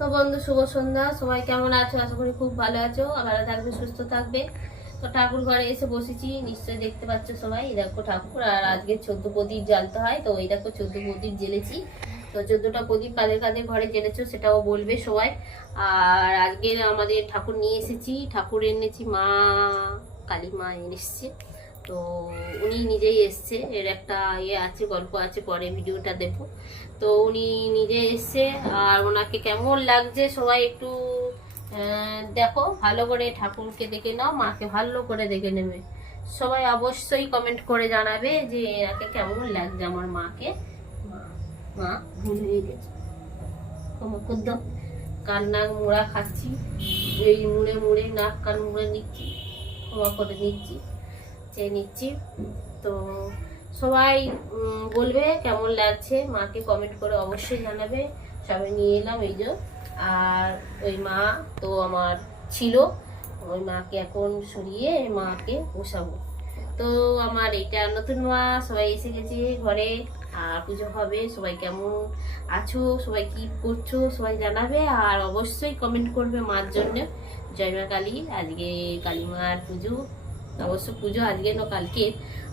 তো বন্ধু, শুভ সন্ধ্যা। সবাই কেমন আছো? আশা করি খুব ভালো আছো, ভালো থাকবে, সুস্থ থাকবে। তো ঠাকুর ঘরে এসে বসেছি, নিশ্চয়ই দেখতে পাচ্ছ সবাই। এই দেখো ঠাকুর, আর আজকে 14 প্রদীপ জ্বালতে হয়, তো এই দেখো 14 প্রদীপ জ্বেলেছি। তো 14টা প্রদীপ কাদের কাদের ঘরে জ্বেলেছো সেটাও বলবে সবাই। আর আজকে আমাদের ঠাকুর নিয়ে এসেছি, ঠাকুর এনেছি মা কালী মা এসছে। তো উনি নিজেই এসছে, এর একটা ইয়ে আছে, গল্প আছে, পরে ভিডিওটা দেবো। তো উনি নিজে এসছে, আর ওনাকে কেমন লাগছে সবাই একটু দেখো, ভালো করে ঠাকুরকে দেখে নাও, মাকে ভালো করে দেখে নেবে। সবাই অবশ্যই কমেন্ট করে জানাবে যে এনাকে কেমন লাগছে আমার মাকে। মা মা ভুল হয়ে গেছে, ক্ষমা করে দাও। কান নাক মোড়া খাচ্ছি, এই মুড়ে মুড়ে নাক কান মুড়ে নিচ্ছি, ক্ষমা করে নিচ্ছি, চেয়ে নিচ্ছি। তো সবাই বলবে কেমন লাগছে মাকে, কমেন্ট করে অবশ্যই জানাবে। সবাই নিয়ে এলাম এই যে। আর ওই মা তো আমার ছিল, ওই মাকে এখন সরিয়ে মাকে বসাবো। তো আমার এইটা নতুন মা, সবাই এসে গেছে ঘরে, আর পুজো হবে। সবাই কেমন আছো, সবাই কি করছো সবাই জানাবে, আর অবশ্যই কমেন্ট করবে মার জন্য। জয় মা কালী। আজকে কালী মার পুজো, অবশ্য পুজো আজকে না কালকে।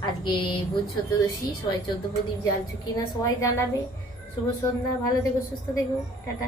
আজকে বুধ চতুর্দশী, সবাই 14 প্রদীপ জ্বালছো কিনা সবাই জানাবে। শুভ সন্ধ্যা, ভালো থেকো, সুস্থ থেকো, টাটা।